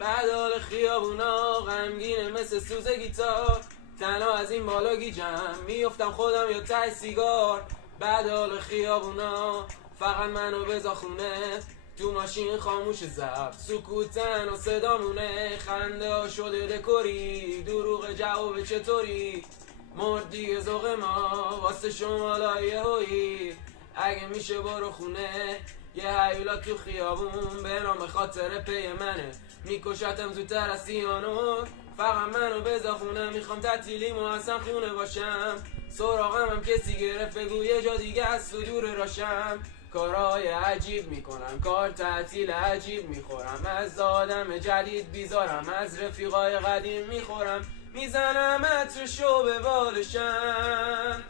بعدال خیابونا غمگینه مثل سوز گیتار، تنها از این بالا گیجم میفتم خودم یا ته سیگار. بعدال خیابونا فقط منو بذار خونه، تو ماشین خاموش زب سکوتن و صدامونه، خنده ها شده دکوری دروغ جواب چطوری، مردی ذوق ما واسه شمالای هویی. اگه میشه برو خونه، یه هیولا تو خیابون به نام خاطر پی منه، میکشتم زودتر از سیانو، فقط منو بذار خونه. میخوام تعطیلیمو اصلا خونه باشم، سراغم هم کسی گرفت بگو یه جا دیگه از تو دور راشم. کارهای عجیب میکنم، کار تعطیل عجیب میخورم، از آدم جدید بیزارم، از رفیقای قدیم میخورم، میزنم عطر شو به بالشم.